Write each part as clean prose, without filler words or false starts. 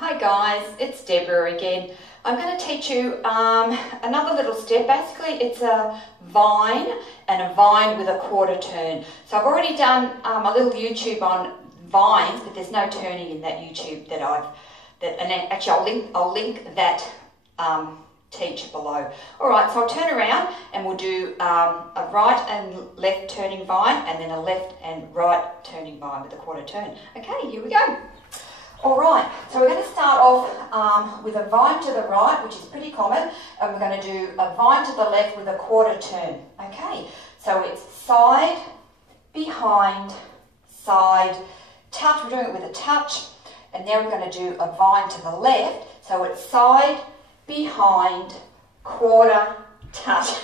Hi guys, it's Deborah again. I'm going to teach you another little step. Basically it's a vine and a vine with a quarter turn. So I've already done a little YouTube on vines, but there's no turning in that YouTube and actually I'll link that teach below. Alright, so I'll turn around and we'll do a right and left turning vine and then a left and right turning vine with a quarter turn. Okay, here we go. Alright, so we're going to start off with a vine to the right, which is pretty common, and we're going to do a vine to the left with a quarter turn. Okay, so it's side, behind, side, touch. We're doing it with a touch, and now we're going to do a vine to the left. So it's side, behind, quarter, touch.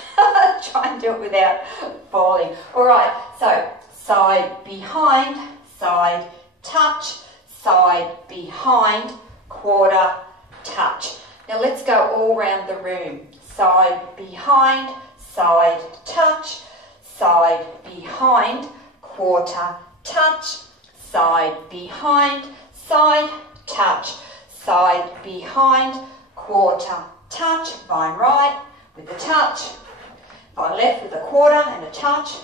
Try and do it without falling. Alright, so side, behind, side, touch, side, behind, quarter, touch. Now let's go all around the room. Side, behind, side, touch, side, behind, quarter, touch, side, behind, side, touch, side, behind, quarter, touch, vine right with a touch, vine left with a quarter and a touch,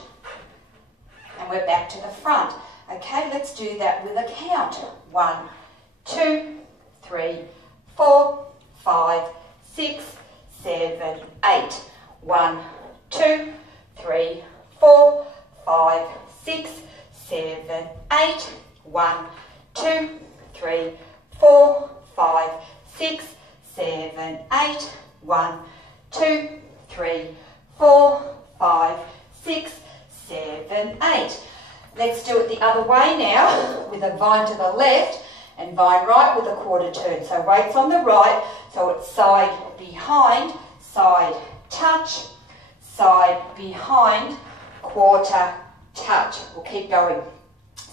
and we're back to the front. Okay, let's do that with a count. 1, 2, 3, 4, 5, 6, 7, 8. 1, 2, 3, 4, 5, 6, 7, 8. 1, 2, 3, 4, 5, 6, 7, 8. 1, 2, 3, 4, 5, 6, 7, 8. Let's do it the other way now with a vine to the left and vine right with a quarter turn. So weight's on the right, so it's side, behind, side, touch, side, behind, quarter, touch. We'll keep going.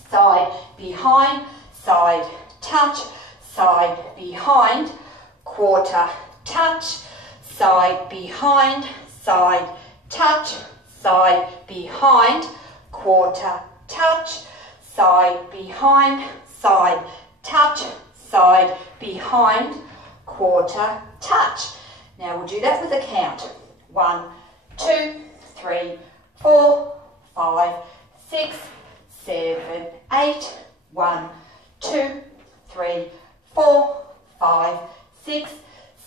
Side, behind, side, touch, side, behind, quarter, touch, side, behind, side, touch, side, behind, quarter, touch, side, behind, side, touch, side, behind, quarter, touch. Now we'll do that with a count. 1, 2, 3, 4, 5, 6, 7, 8. 1, 2, 3, 4, 5, 6,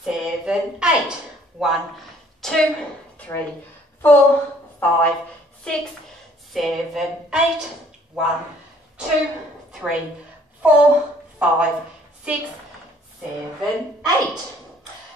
7, 8. 1, 2, 3, 4, 5, 6, 7, 8. 1, 2, 3, 4, 5, 6, 7, 8.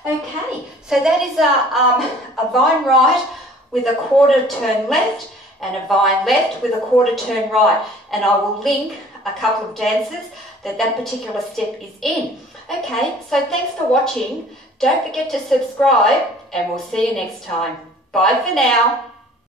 Okay, so that is a vine right with a quarter turn left and a vine left with a quarter turn right. And I will link a couple of dances that particular step is in. Okay, so thanks for watching. Don't forget to subscribe and we'll see you next time. Bye for now.